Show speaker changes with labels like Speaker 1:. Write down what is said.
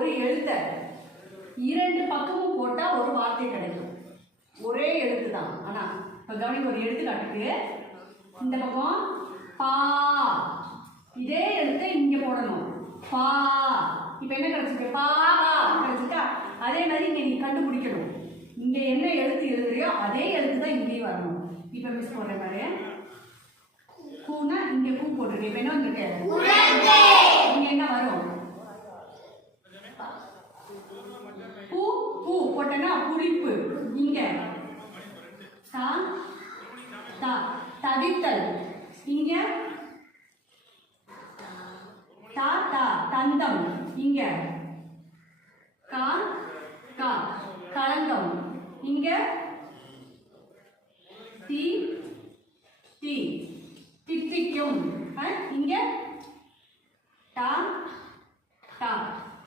Speaker 1: ஒரு எழுத்தை. இரண்டு பக்கமும் போட்டா ஒரு வார்த்தை கிடைக்கும். ஒரே எழுத்து தான். ஆனா இப்போ கவனிங்க ஒரு எடுத்துக்காட்டுக்கு. இந்த பக்கம் பா. இதே எழுத்தை இங்க போடணும். பா. இப்போ என்ன கிடைச்சிருக்கு? பா கிடைச்சிட்டா அதே மாதிரி இங்க நீ கண்டுபிடிக்கணும். இங்க என்ன எழுத்து எழுதுறியோ அதே எழுத்து தான் இங்கேயும் வரணும். இப்போ மிஸ் போடுற மாதிரி பூனா இங்க பூ போட்டுருக்கேன் இப்போ என்ன வந்திருக்கு இங்க என்ன வரும் பூ பூ போட்டனா புளிப்பு. இங்க. தா தா தவித்தல். இங்க. தா தா தந்தம். இங்க. கா கா களங்கம் இங்க. தீ